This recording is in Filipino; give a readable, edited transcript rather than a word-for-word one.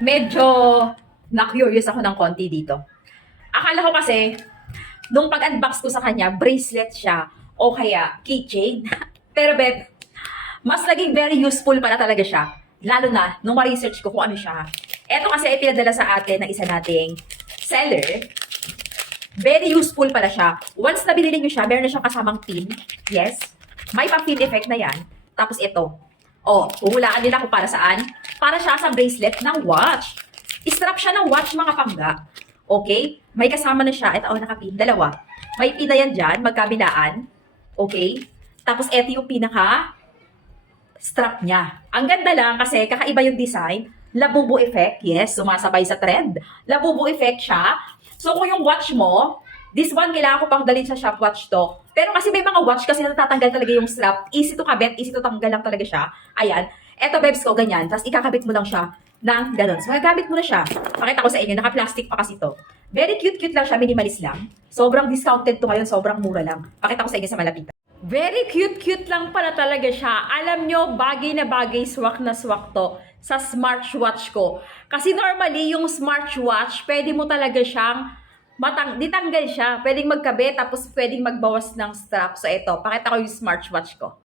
medyo na-curious ako ng konti dito. Akala ko kasi, nung pag-unbox ko sa kanya, bracelet siya o kaya keychain. Pero babe, mas naging very useful pala talaga siya. Lalo na, nung ma-research ko kung ano siya. Eto kasi ay pinadala sa atin ng isa nating seller. Very useful pala siya. Once na binili nyo siya, meron na siyang kasamang pin. Yes. May pa-pin effect na yan. Tapos ito. Oh, huhulaan nila kung para saan. Para siya sa bracelet ng watch. Strap siya ng watch mga pangga. Okay? May kasama na siya. Ito, oh, nakapin. Dalawa. May pin na yan dyan, magkabilaan. Okay? Tapos ito yung pinaka strap niya. Ang ganda lang kasi kakaiba yung design. Labubu effect. Yes, sumasabay sa trend. Labubu effect siya. So kung yung watch mo, this one kailangan ko pang dalhin sa shop watch to. Pero kasi may mga watch kasi natatanggal talaga yung strap. Easy to kabit, easy to tanggal lang talaga siya. Ayan. Eto babes ko, ganyan. Tapos ikakabit mo lang siya ng ganun. So magagamit mo na siya. Pakita ko sa inyo, naka-plastic pa kasi to. Very cute-cute lang siya, minimalist lang. Sobrang discounted to ngayon, sobrang mura lang. Pakita ko sa inyo sa malapitan. Very cute-cute lang pala talaga siya. Alam nyo, bagay na bagay, swak na swak to sa smartwatch ko. Kasi normally, yung smartwatch, pwede mo talaga siyang ditanggal siya. Pwedeng magkabit, tapos pwedeng magbawas ng strap. So ito, pakita ko yung smartwatch ko.